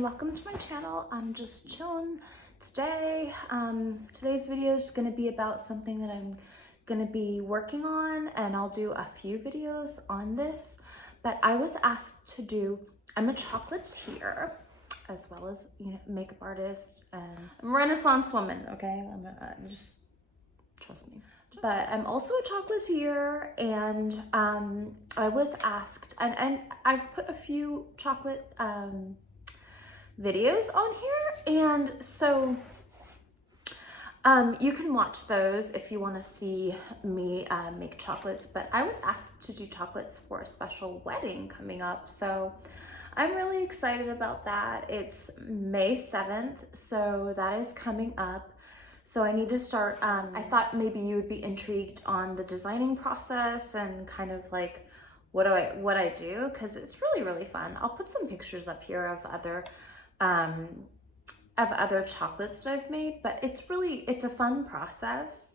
Welcome to my channel. I'm just chilling today. Today's video is going to be about something that I'm going to be working on, and I'll do a few videos on this. But I was asked to do, I'm a chocolatier as well as, makeup artist, and I'm a Renaissance woman, okay? Just trust me. But I'm also a chocolatier, and I was asked, and I've put a few chocolate videos on here, and so you can watch those if you want to see me make chocolates. But I was asked to do chocolates for a special wedding coming up, so I'm really excited about that. It's May 7th, so that is coming up. So I need to start, I thought maybe you would be intrigued on the designing process and kind of like what I do, because it's really fun. I'll put some pictures up here of other chocolates that I've made, but it's a fun process.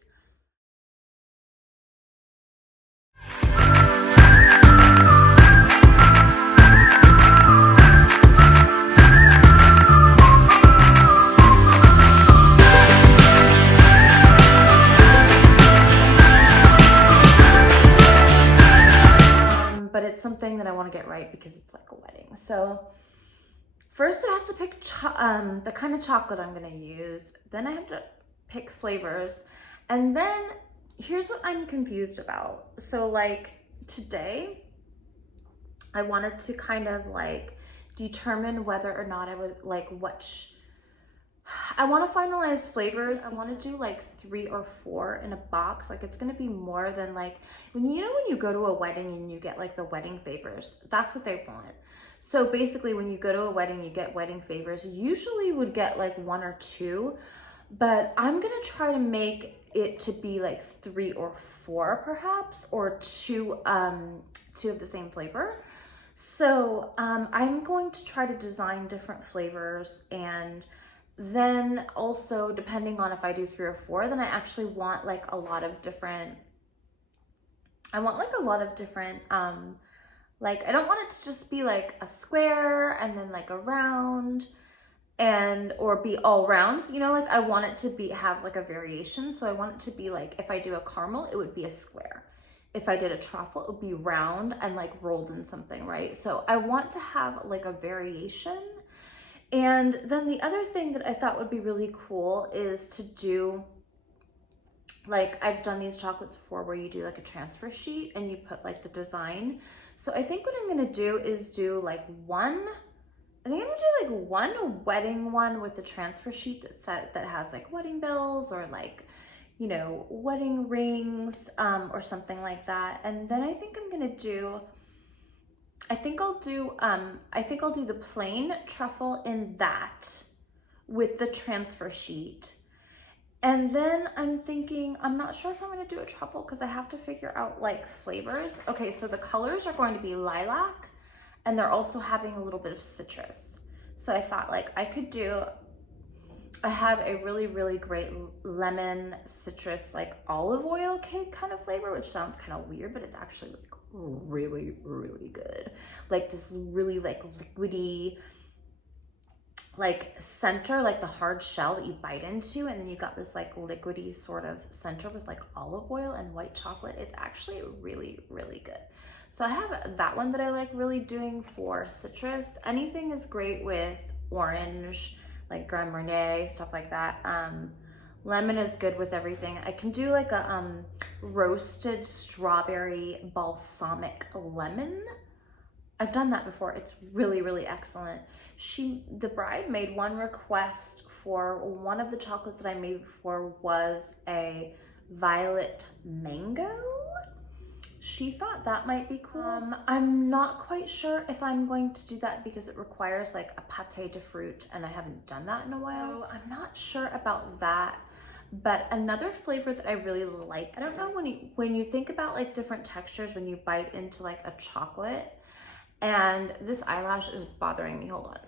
But it's something that I want to get right because it's like a wedding. So first I have to pick the kind of chocolate I'm going to use. Then I have to pick flavors. And then here's what I'm confused about. So like today, I wanted to kind of like determine whether or not I would like I want to finalize flavors. I want to do like 3 or 4 in a box. Like it's going to be more than like, when you go to a wedding and you get like the wedding favors, that's what they want. So basically when you go to a wedding, you get wedding favors. You usually would get like 1 or 2, but I'm going to try to make it to be like 3 or 4 perhaps, or 2 of the same flavor. So I'm going to try to design different flavors, and then also depending on if I do 3 or 4, then I actually want like a lot of different, like I don't want it to just be like a square and then like a round or be all rounds, like I want it to have like a variation. So I want it to be like, if I do a caramel, it would be a square. If I did a truffle, it would be round and like rolled in something, right? So I want to have like a variation. And then the other thing that I thought would be really cool is to do, like I've done these chocolates before where you do like a transfer sheet and you put like the design. So I think what I'm gonna do is do like one wedding one with the transfer sheet that has like wedding bells or like, wedding rings or something like that. And then I think I'll do the plain truffle in that with the transfer sheet. And then I'm not sure if I'm gonna do a truffle because I have to figure out like flavors. Okay, so the colors are going to be lilac, and they're also having a little bit of citrus. So I thought like I have a really great lemon citrus, like olive oil cake kind of flavor, which sounds kind of weird, but it's actually like really good. Like this really like liquidy, like center, like the hard shell that you bite into, and then you got this like liquidy sort of center with like olive oil and white chocolate. It's actually really good. So I have that one that I like really doing for citrus. Anything is great with orange, like Grand Marnier, stuff like that. Lemon is good with everything. I can do like a roasted strawberry balsamic lemon. I've done that before. It's really excellent. The bride made one request for one of the chocolates that I made before was a violet mango. She thought that might be cool. I'm not quite sure if I'm going to do that because it requires like a pâté de fruit, and I haven't done that in a while. So I'm not sure about that. But another flavor that I really like, I don't know, when you think about like different textures, when you bite into like a chocolate, and this eyelash is bothering me, hold on.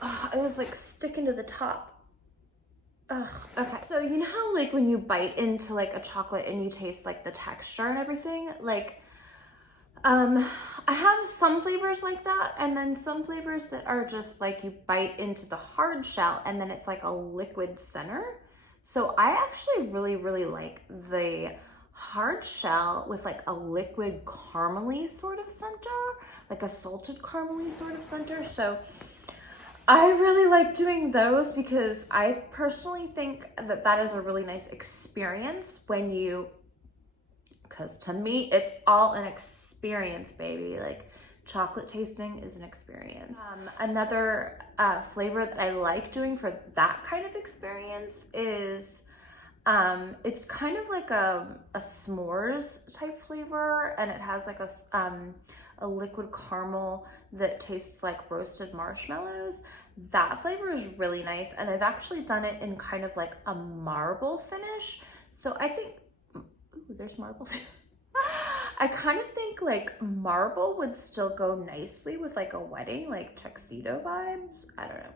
Oh, it was like sticking to the top. Ugh. Okay, so you know how like when you bite into like a chocolate and you taste like the texture and everything, like I have some flavors like that, and then some flavors that are just like you bite into the hard shell and then it's like a liquid center. So I actually really, really like the hard shell with like a liquid caramely sort of center, like a salted caramely sort of center. So I really like doing those because I personally think that that is a really nice experience when you, because to me, it's all an experience, baby. Like chocolate tasting is an experience. Another flavor that I like doing for that kind of experience is it's kind of like a s'mores type flavor, and it has like a liquid caramel that tastes like roasted marshmallows. That flavor is really nice, and I've actually done it in kind of like a marble finish. So I think, ooh, there's marbles. I kind of think like marble would still go nicely with like a wedding, like tuxedo vibes. I don't know.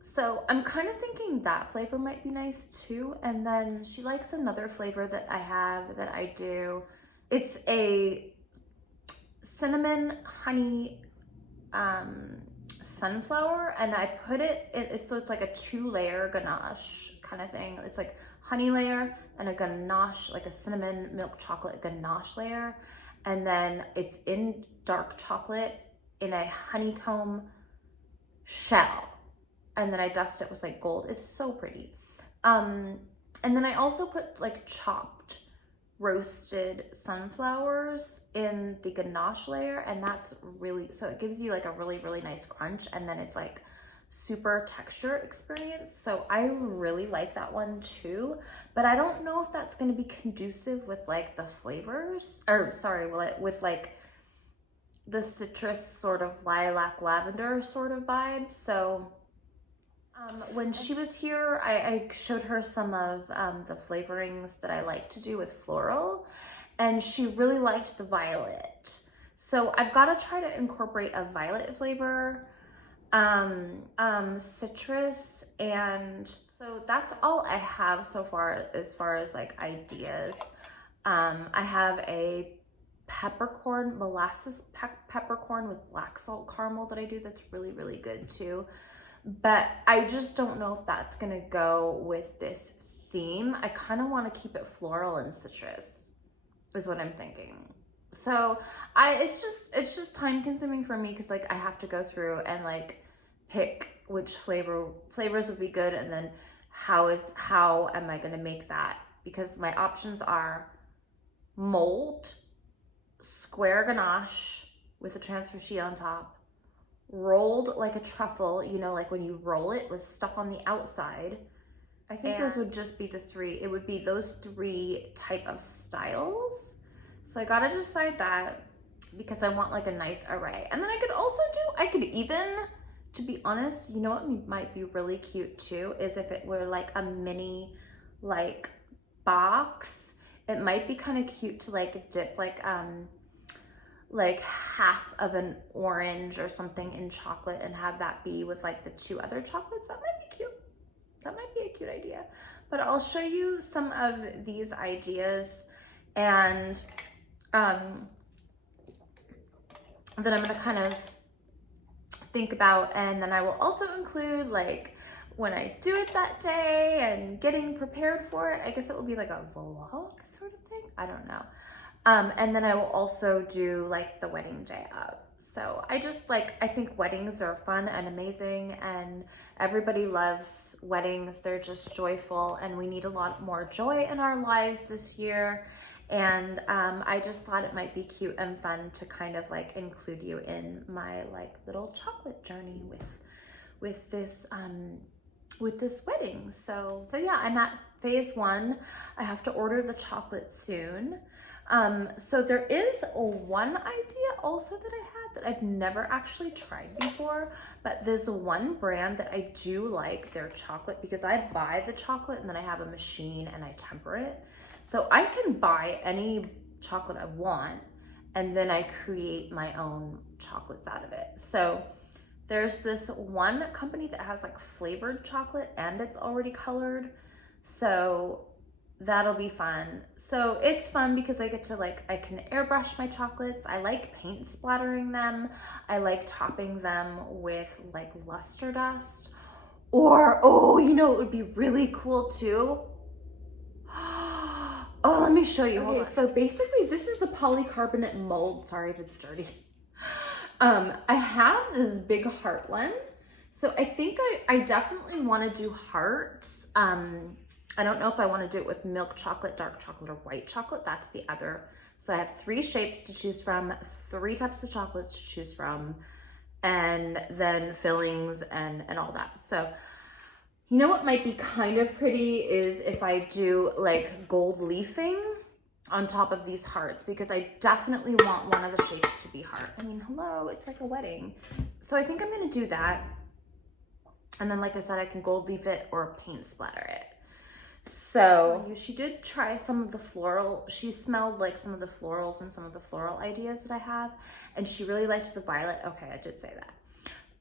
So I'm kind of thinking that flavor might be nice too. And then she likes another flavor that I have that I do. It's a cinnamon honey sunflower, and I put it in, so it's like a 2-layer ganache kind of thing. It's like honey layer and a ganache, like a cinnamon milk chocolate ganache layer. And then it's in dark chocolate in a honeycomb shell. And then I dust it with like gold. It's so pretty. And then I also put like chopped roasted sunflowers in the ganache layer, and that's really, so it gives you like a really, really nice crunch, and then it's like super texture experience. So I really like that one too, but I don't know if that's going to be conducive with like the flavors, or sorry, with like the citrus sort of lilac lavender sort of vibe. So when she was here, I showed her some of the flavorings that I like to do with floral, and she really liked the violet. So I've got to try to incorporate a violet flavor, citrus, and so that's all I have so far as like ideas. I have a peppercorn, molasses peppercorn with black salt caramel that I do that's really, really good too. But I just don't know if that's gonna go with this theme. I kind of want to keep it floral and citrus is what I'm thinking. So it's just time consuming for me, because like I have to go through and like pick which flavors would be good, and then how am I gonna make that, because my options are mold, square ganache with a transfer sheet on top, rolled like a truffle, you know, like when you roll it with stuff on the outside. I think those would just be the three. It would be those 3 type of styles. So I gotta decide that, because I want like a nice array. And then I could even, to be honest, you know what might be really cute too, is if it were like a mini like box. It might be kind of cute to like dip like half of an orange or something in chocolate and have that be with like the 2 other chocolates. That might be cute. That might be a cute idea. But I'll show you some of these ideas, and that I'm gonna kind of think about, and then I will also include like when I do it that day and getting prepared for it. I guess it will be like a vlog sort of thing. I don't know. And then I will also do like the wedding day of. So I think weddings are fun and amazing, and everybody loves weddings. They're just joyful, and we need a lot more joy in our lives this year. And I just thought it might be cute and fun to kind of like include you in my like little chocolate journey with this wedding. So yeah, I'm at phase 1. I have to order the chocolate soon. So there is one idea also that I had that I've never actually tried before, but there's one brand that I do like their chocolate, because I buy the chocolate and then I have a machine and I temper it. So I can buy any chocolate I want, and then I create my own chocolates out of it. So there's this one company that has like flavored chocolate and it's already colored. So that'll be fun. So it's fun because I get to like, I can airbrush my chocolates. I like paint splattering them. I like topping them with like luster dust. Or, oh, you know, it would be really cool too. Oh, let me show you. Okay, so basically this is the polycarbonate mold. Sorry if it's dirty. I have this big heart one. So I think I definitely want to do hearts. I don't know if I want to do it with milk chocolate, dark chocolate, or white chocolate. That's the other. So I have 3 shapes to choose from, 3 types of chocolates to choose from, and then fillings and all that. So you know what might be kind of pretty is if I do like gold leafing on top of these hearts, because I definitely want one of the shapes to be heart. I mean, hello, it's like a wedding. So I think I'm gonna do that. And then, like I said, I can gold leaf it or paint splatter it. So she did try some of the floral. She smelled like some of the florals and some of the floral ideas that I have. And she really liked the violet. Okay, I did say that.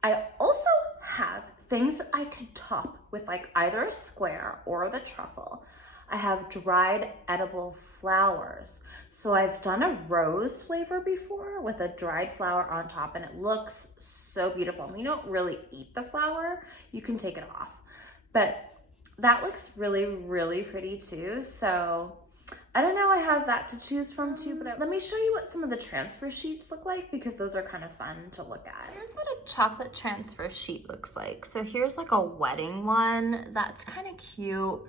I also have things that I could top with like either a square or the truffle. I have dried edible flowers. So I've done a rose flavor before with a dried flower on top, and it looks so beautiful. I mean, you don't really eat the flower, you can take it off. But that looks really, really pretty too. So I don't know, I have that to choose from too, but let me show you what some of the transfer sheets look like, because those are kind of fun to look at. Here's what a chocolate transfer sheet looks like. So here's like a wedding one that's kind of cute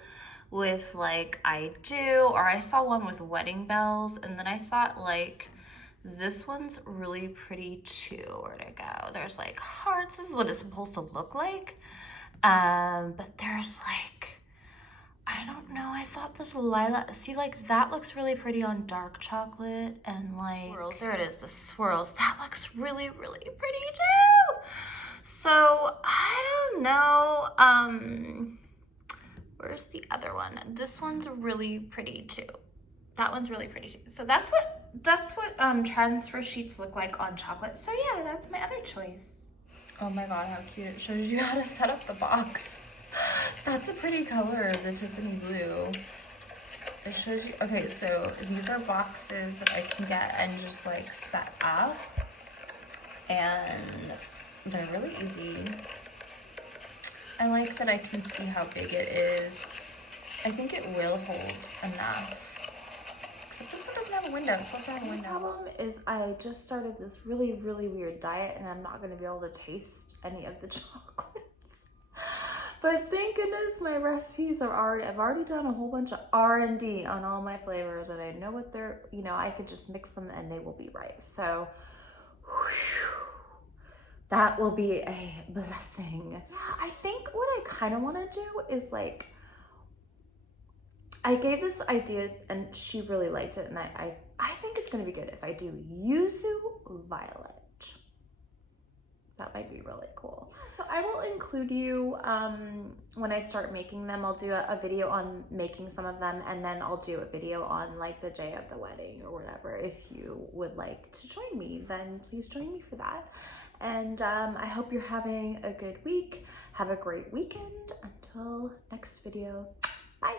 with like I do, or I saw one with wedding bells, and then I thought like this one's really pretty too. Where'd it go? There's like hearts. This is what it's supposed to look like. But there's like, I don't know, I thought this lilac, see, like that looks really pretty on dark chocolate, and like swirls. There it is, the swirls. That looks really, really pretty too. So I don't know, where's the other one? This one's really pretty too. That one's really pretty too. So that's what transfer sheets look like on chocolate. So yeah, that's my other choice. Oh my god, how cute. It shows you how to set up the box. That's a pretty color, the Tiffany blue. It shows you, okay, so these are boxes that I can get and just like set up. And they're really easy. I like that I can see how big it is. I think it will hold enough. Except this one doesn't have a window. It's supposed to have a window. The problem is I just started this really, really weird diet, and I'm not going to be able to taste any of the chocolates. But thank goodness my recipes are already, I've already done a whole bunch of R&D on all my flavors, and I know what they're, you know, I could just mix them and they will be right. So whew, that will be a blessing. Yeah, I think what I kind of want to do is like, I gave this idea and she really liked it, and I think it's going to be good if I do yuzu violet. That might be really cool. So I will include you when I start making them. I'll do a video on making some of them, and then I'll do a video on like the day of the wedding or whatever. If you would like to join me, then please join me for that. And I hope you're having a good week. Have a great weekend. Until next video, bye.